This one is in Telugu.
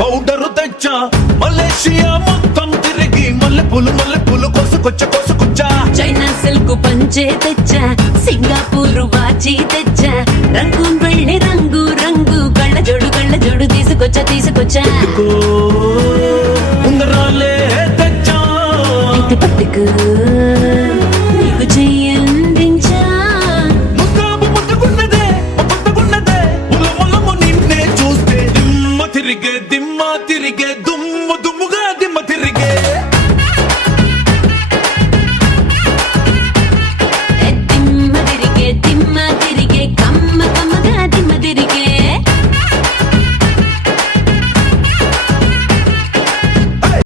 పౌడరు తెచ్చా మలేషియా మొత్తం తిరిగి మల్లె పూలు కోసుకొచ్చా చైనా సిల్క్ పంచే తెచ్చా సింగపూర్ వాచి తెచ్చా రంగూన్ వెళ్ళి రంగు రంగు కళ్ళ జోడు తీసుకొచ్చా ఉంగరాలే తెచ్చా పట్టుకు